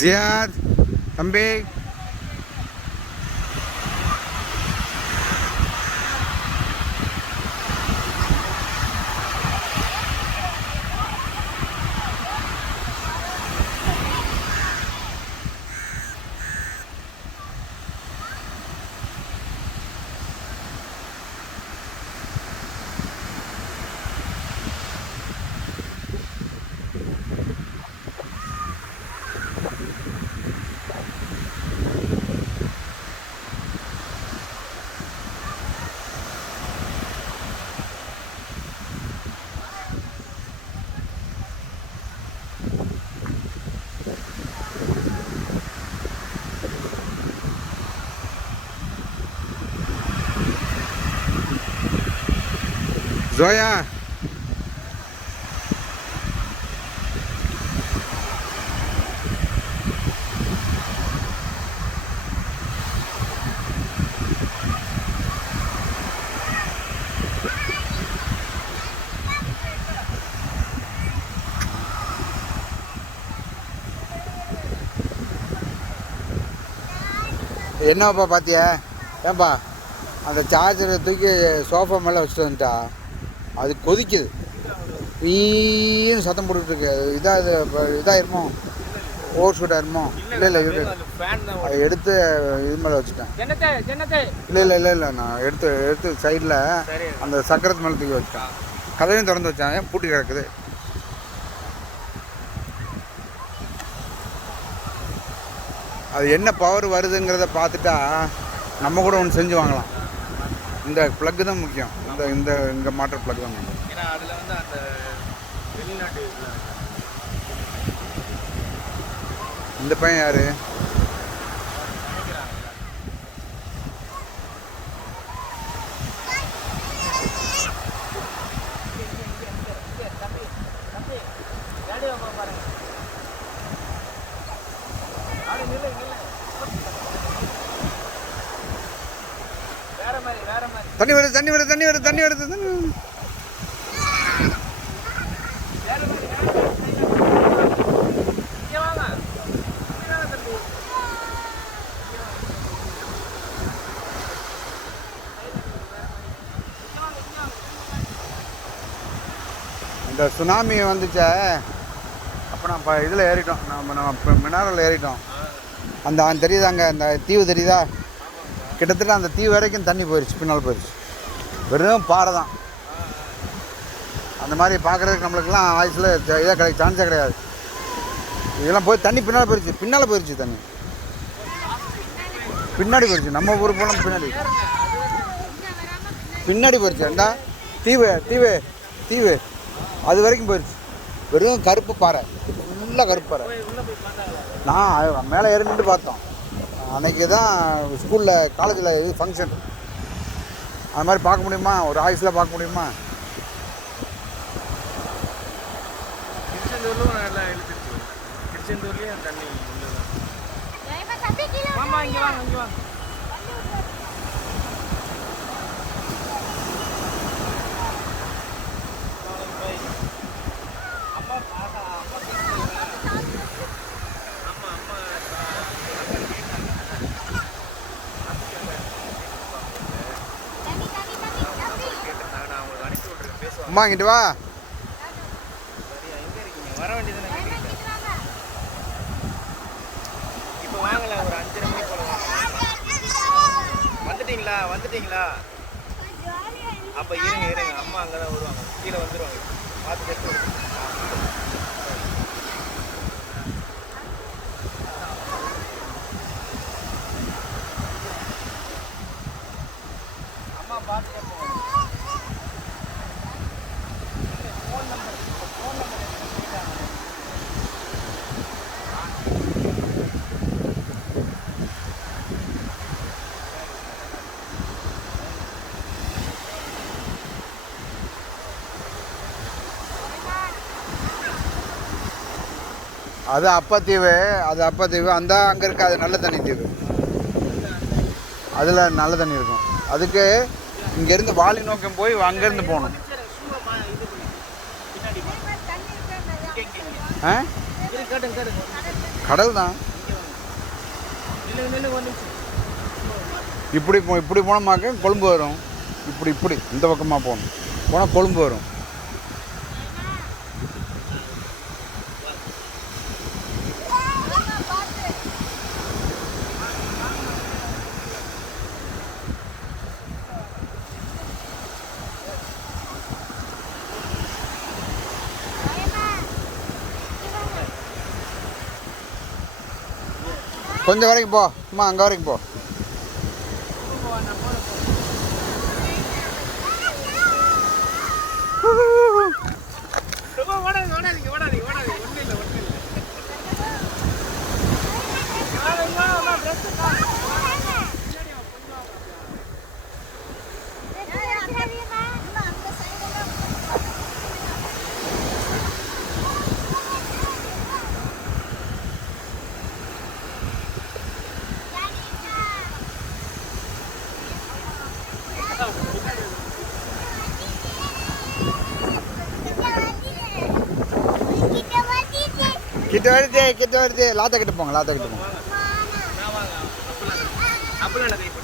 ஜியாத் தம்பி ஜோயா என்னப்பா பார்த்தியா? ஏன்பா அந்த சார்ஜரை தூக்கி சோஃபா மேலே வச்சுட்டு வந்துட்டா அது கொதிக்குது, வீன்னு சத்தம் போட்டுட்ருக்கு. இதாயிருமோ, ஓவர் ஷூட் ஆயிருமோ? இல்லை அதை எடுத்து இது மேலே வச்சுட்டேன். இல்லை நான் எடுத்து சைடில் அந்த சக்கரத்து மேலே தூக்கி வச்சுட்டேன். கதவையும் திறந்து வச்சாங்க, பூட்டி கிடக்குது. அது என்ன பவர் வருதுங்கிறத பார்த்துட்டா நம்ம கூட ஒன்று செஞ்சு வாங்கலாம். இந்த ப்ளக்கு தான் முக்கியம். இங்கே மாட்டுற ப்ளக் தான் முக்கியம். ஏன்னா அதில் வந்து அந்த வெளிநாட்டு இந்த பையன் யார்? தண்ணி வருது. இந்த சுனாமி வந்துச்சே, அப்போ நம்ம இதில் ஏறிட்டோம், நம்ம மினாரில் ஏறிட்டோம். அந்த தெரியுதாங்க, அந்த தீவு தெரியுதா? கிட்டத்தட்ட அந்த தீவு வரைக்கும் தண்ணி போயிடுச்சு, பின்னால் போயிடுச்சு. வெறும் பாறை தான். அந்த மாதிரி பார்க்குறதுக்கு நம்மளுக்கெல்லாம் ஆயுசில் இதாக கிடையாது, சான்ஸே கிடையாது. இதெல்லாம் போய் தண்ணி பின்னால் போயிடுச்சு தண்ணி பின்னாடி போயிடுச்சு. நம்ம ஊர் போனால் பின்னாடி போயிடுச்சு. ஏண்டா தீவு அது வரைக்கும் போயிடுச்சு. வெறும் கருப்பு பாறை, ஃபுல்லாக கருப்பு பாறை. நான் மேலே ஏறி நின்று பார்த்தோம். அன்றைக்கி தான் ஸ்கூலில் காலேஜில் இது ஃபங்க்ஷன். அது மாதிரி பார்க்க முடியுமா? ஒரு ஆயுஸில் பார்க்க முடியுமா? அம்மா இங்கிட்டு வா. வர வேண்டியது இப்போ வாங்கல, ஒரு 5:30 மணி போல வந்துட்டீங்களா? அப்போ இருங்க, அம்மா அங்கே தான் வருவாங்க, கீழே வந்துடுவாங்க. பார்த்து அம்மா பார்த்து அது அப்பத்தீவு, அந்த அங்கே இருக்க அது நல்ல தண்ணி தீவு. அதில் நல்ல தண்ணி இருக்கும். அதுக்கு இங்கேருந்து வாலி நோக்கம் போய் அங்கேருந்து போகணும். கடல் தான். நில்லு ஒரு நிமிஷம். இப்படி போனோமாக்க கொழும்பு வரும். இப்படி இந்த பக்கமாக போகணும். போனால் கொழும்பு வரும். கொஞ்சம் வரைக்கும் போ. அம்மா அங்கே வரைக்கும் போ. ஓடாதீங்க ஓடாதீங்க ஓடாதீங்க ஓடாதீங்க. ஒன்றும் இல்லை ஒன்றும் இல்லை. கிட்ட வருது லாத்த கிட்ட போங்க. நான் வாங்க. அப்படிலாம் இல்லை.